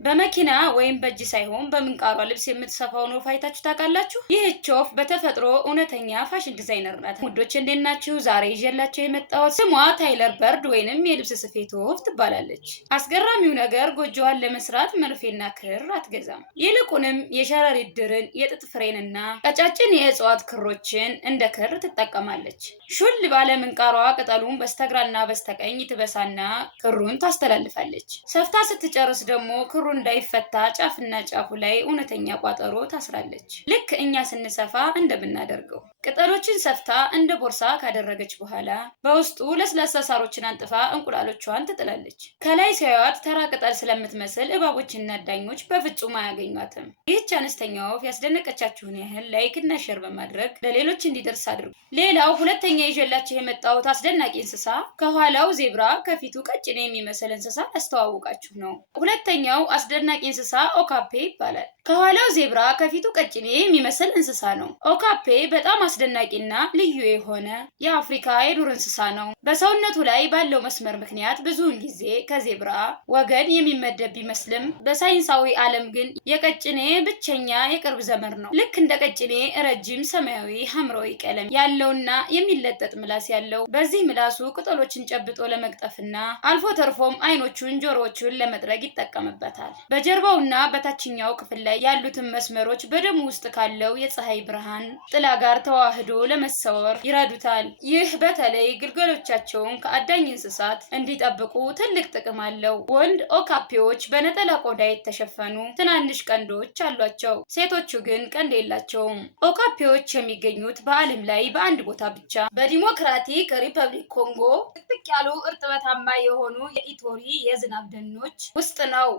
በመኪና ወይም በእጅ ሳይሆን በምንቃሯ ልብስ የምትሰፋውን ወፍ አይታችሁ ታውቃላችሁ? ይህች ወፍ በተፈጥሮ እውነተኛ ፋሽን ዲዛይነር ናት። ውዶች እንዴት ናችሁ? ዛሬ ይዤላችሁ የመጣሁት ስሟ ታይለር በርድ ወይንም የልብስ ስፌት ወፍ ትባላለች። አስገራሚው ነገር ጎጆዋን ለመስራት መርፌና ክር አትገዛም። ይልቁንም የሸረሪት ድርን፣ የጥጥ ፍሬንና ቀጫጭን የእጽዋት ክሮችን እንደ ክር ትጠቀማለች። ሹል ባለ ምንቃሯ ቅጠሉን በስተግራና በስተቀኝ ትበሳና ክሩን ታስተላልፋለች። ሰፍታ ስትጨርስ ደግሞ ክሩ እንዳይፈታ ጫፍና ጫፉ ላይ እውነተኛ ቋጠሮ ታስራለች። ልክ እኛ ስንሰፋ እንደምናደርገው ቅጠሎችን ሰፍታ እንደ ቦርሳ ካደረገች በኋላ በውስጡ ለስላሳ ሳሮችን አንጥፋ እንቁላሎቿን ትጥላለች። ከላይ ሲያዩት ተራ ቅጠል ስለምትመስል እባቦችና ዳኞች በፍጹም አያገኟትም። ይህች አነስተኛ ወፍ ያስደነቀቻችሁን ያህል ላይክ እና ሼር በማድረግ ለሌሎች እንዲደርስ አድርጉ። ሌላው ሁለተኛ ይዤላችሁ የመጣሁት አስደናቂ እንስሳ ከኋላው ዜብራ ከፊቱ ቀጭኔ የሚመስል እንስሳ ያስተዋውቃችሁ ነው። ሁለተኛው አስደናቂ እንስሳ ኦካፔ ይባላል። ከኋላው ዜብራ ከፊቱ ቀጭኔ የሚመስል እንስሳ ነው። ኦካፔ በጣም አስደናቂና ልዩ የሆነ የአፍሪካ የዱር እንስሳ ነው። በሰውነቱ ላይ ባለው መስመር ምክንያት ብዙውን ጊዜ ከዜብራ ወገን የሚመደብ ቢመስልም በሳይንሳዊ ዓለም ግን የቀጭኔ ብቸኛ የቅርብ ዘመድ ነው። ልክ እንደ ቀጭኔ ረጅም ሰማያዊ ሐምራዊ ቀለም ያለውና የሚለጠጥ ምላስ ያለው፣ በዚህ ምላሱ ቅጠሎችን ጨብጦ ለመቅጠፍና አልፎ ተርፎም አይኖቹን፣ ጆሮዎቹን ለመጥረግ ይጠቀምበታል። በጀርባውና በታችኛው ክፍል ላይ ያሉትን መስመሮች በደሙ ውስጥ ካለው የፀሐይ ብርሃን ጥላ ጋር ተዋህዶ ለመሰወር ይረዱታል። ይህ በተለይ ግልገሎቻቸውን ከአዳኝ እንስሳት እንዲጠብቁ ትልቅ ጥቅም አለው። ወንድ ኦካፔዎች በነጠላ ቆዳ የተሸፈኑ ትናንሽ ቀንዶች አሏቸው። ሴቶቹ ግን ቀንድ የላቸውም። ኦካፔዎች የሚገኙት በዓለም ላይ በአንድ ቦታ ብቻ፣ በዲሞክራቲክ ሪፐብሊክ ኮንጎ ጥቅጥቅ ያሉ እርጥበታማ የሆኑ የኢቶሪ የዝናብ ደኖች ውስጥ ነው።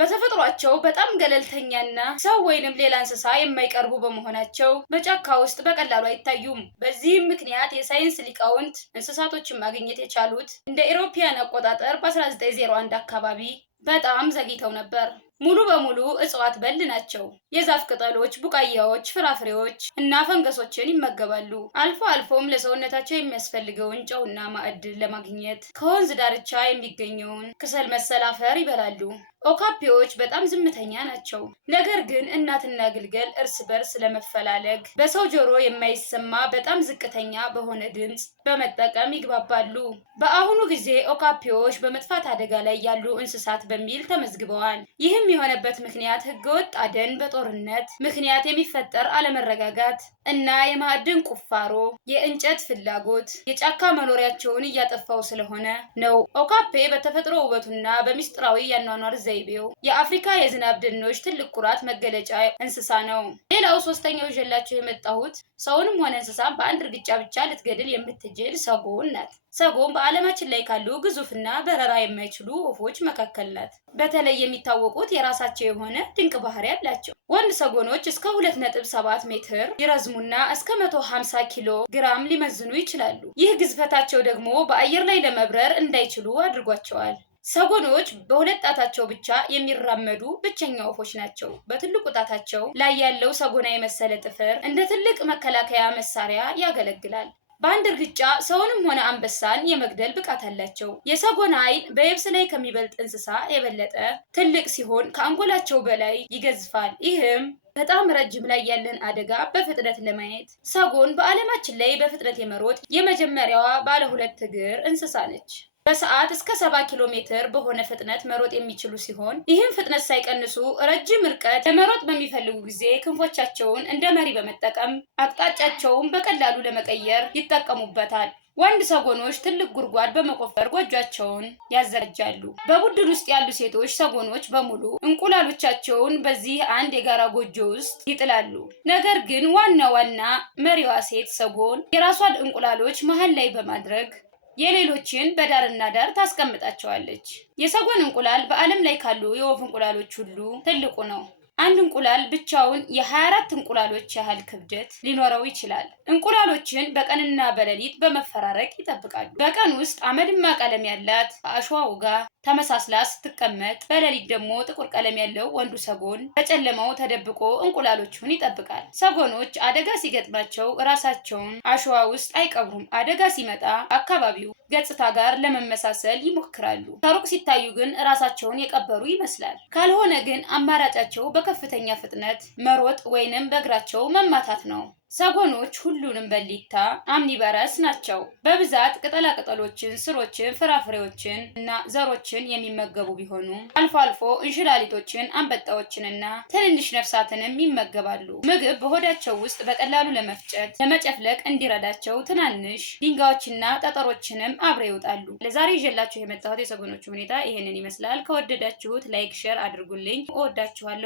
በተፈጥሯቸው በጣም ገለልተኛና ሰው ወይንም ሌላ እንስሳ የማይቀርቡ በመሆናቸው በጫካ ውስጥ በቀላሉ አይታዩም። በዚህም ምክንያት የሳይንስ ሊቃውንት እንስሳቶችን ማግኘት የቻሉት እንደ ኢሮፒያን አቆጣጠር በ1901 አካባቢ በጣም ዘግይተው ነበር። ሙሉ በሙሉ እጽዋት በል ናቸው። የዛፍ ቅጠሎች፣ ቡቃያዎች፣ ፍራፍሬዎች እና ፈንገሶችን ይመገባሉ። አልፎ አልፎም ለሰውነታቸው የሚያስፈልገውን ጨውና ማዕድን ለማግኘት ከወንዝ ዳርቻ የሚገኘውን ክሰል መሰል አፈር ይበላሉ። ኦካፔዎች በጣም ዝምተኛ ናቸው። ነገር ግን እናትና ግልገል እርስ በርስ ለመፈላለግ በሰው ጆሮ የማይሰማ በጣም ዝቅተኛ በሆነ ድምፅ በመጠቀም ይግባባሉ። በአሁኑ ጊዜ ኦካፔዎች በመጥፋት አደጋ ላይ ያሉ እንስሳት በሚል ተመዝግበዋል። ይህም የሆነበት ምክንያት ህገወጥ አደን፣ በጦርነት ምክንያት የሚፈጠር አለመረጋጋት እና የማዕድን ቁፋሮ፣ የእንጨት ፍላጎት የጫካ መኖሪያቸውን እያጠፋው ስለሆነ ነው። ኦካፔ በተፈጥሮ ውበቱና በሚስጥራዊ ያኗኗር ዘይቤው የአፍሪካ የዝናብ ደኖች ትልቅ ኩራት መገለጫ እንስሳ ነው። ሌላው ሶስተኛው ይዤላችሁ የመጣሁት ሰውንም ሆነ እንስሳን በአንድ እርግጫ ብቻ ልትገድል የምትችል ሰጎን ናት። ሰጎን በዓለማችን ላይ ካሉ ግዙፍና በረራ የማይችሉ ወፎች መካከል ናት። በተለይ የሚታወቁት የራሳቸው የሆነ ድንቅ ባህሪ አላቸው። ወንድ ሰጎኖች እስከ 2.7 ሜትር ሊረዝሙና እስከ 150 ኪሎ ግራም ሊመዝኑ ይችላሉ። ይህ ግዝፈታቸው ደግሞ በአየር ላይ ለመብረር እንዳይችሉ አድርጓቸዋል። ሰጎኖች በሁለት ጣታቸው ብቻ የሚራመዱ ብቸኛ ወፎች ናቸው። በትልቁ ጣታቸው ላይ ያለው ሰጎና የመሰለ ጥፍር እንደ ትልቅ መከላከያ መሳሪያ ያገለግላል። በአንድ እርግጫ ሰውንም ሆነ አንበሳን የመግደል ብቃት አላቸው። የሰጎን ዓይን በየብስ ላይ ከሚበልጥ እንስሳ የበለጠ ትልቅ ሲሆን ከአንጎላቸው በላይ ይገዝፋል። ይህም በጣም ረጅም ላይ ያለን አደጋ በፍጥነት ለማየት። ሰጎን በዓለማችን ላይ በፍጥነት የመሮጥ የመጀመሪያዋ ባለ ሁለት እግር እንስሳ ነች። በሰዓት እስከ 70 ኪሎ ሜትር በሆነ ፍጥነት መሮጥ የሚችሉ ሲሆን ይህም ፍጥነት ሳይቀንሱ ረጅም ርቀት ለመሮጥ በሚፈልጉ ጊዜ ክንፎቻቸውን እንደ መሪ በመጠቀም አቅጣጫቸውን በቀላሉ ለመቀየር ይጠቀሙበታል። ወንድ ሰጎኖች ትልቅ ጉድጓድ በመቆፈር ጎጇቸውን ያዘጋጃሉ። በቡድን ውስጥ ያሉ ሴቶች ሰጎኖች በሙሉ እንቁላሎቻቸውን በዚህ አንድ የጋራ ጎጆ ውስጥ ይጥላሉ። ነገር ግን ዋና መሪዋ ሴት ሰጎን የራሷን እንቁላሎች መሃል ላይ በማድረግ የሌሎችን በዳርና ዳር ታስቀምጣቸዋለች። የሰጎን እንቁላል በዓለም ላይ ካሉ የወፍ እንቁላሎች ሁሉ ትልቁ ነው። አንድ እንቁላል ብቻውን የ24 እንቁላሎች ያህል ክብደት ሊኖረው ይችላል። እንቁላሎችን በቀንና በሌሊት በመፈራረቅ ይጠብቃሉ። በቀን ውስጥ አመድማ ቀለም ያላት ከአሸዋው ጋር ተመሳስላ ስትቀመጥ፣ በሌሊት ደግሞ ጥቁር ቀለም ያለው ወንዱ ሰጎን በጨለማው ተደብቆ እንቁላሎቹን ይጠብቃል። ሰጎኖች አደጋ ሲገጥማቸው ራሳቸውን አሸዋ ውስጥ አይቀብሩም። አደጋ ሲመጣ አካባቢው ገጽታ ጋር ለመመሳሰል ይሞክራሉ። ከሩቅ ሲታዩ ግን ራሳቸውን የቀበሩ ይመስላል። ካልሆነ ግን አማራጫቸው በከፍተኛ ፍጥነት መሮጥ ወይንም በእግራቸው መማታት ነው። ሰጎኖች ሁሉንም በሊታ አምኒበረስ ናቸው። በብዛት ቅጠላቅጠሎችን፣ ስሮችን፣ ፍራፍሬዎችን እና ዘሮችን የሚመገቡ ቢሆኑም አልፎ አልፎ እንሽላሊቶችን፣ አንበጣዎችንና ትንንሽ ነፍሳትንም ይመገባሉ። ምግብ በሆዳቸው ውስጥ በቀላሉ ለመፍጨት ለመጨፍለቅ እንዲረዳቸው ትናንሽ ድንጋዮችና ጠጠሮችንም አብረው ይወጣሉ። ለዛሬ ይዤላችሁ የመጣሁት የሰጎኖቹ ሁኔታ ይሄንን ይመስላል። ከወደዳችሁት ላይክ፣ ሼር አድርጉልኝ። እወዳችኋለሁ።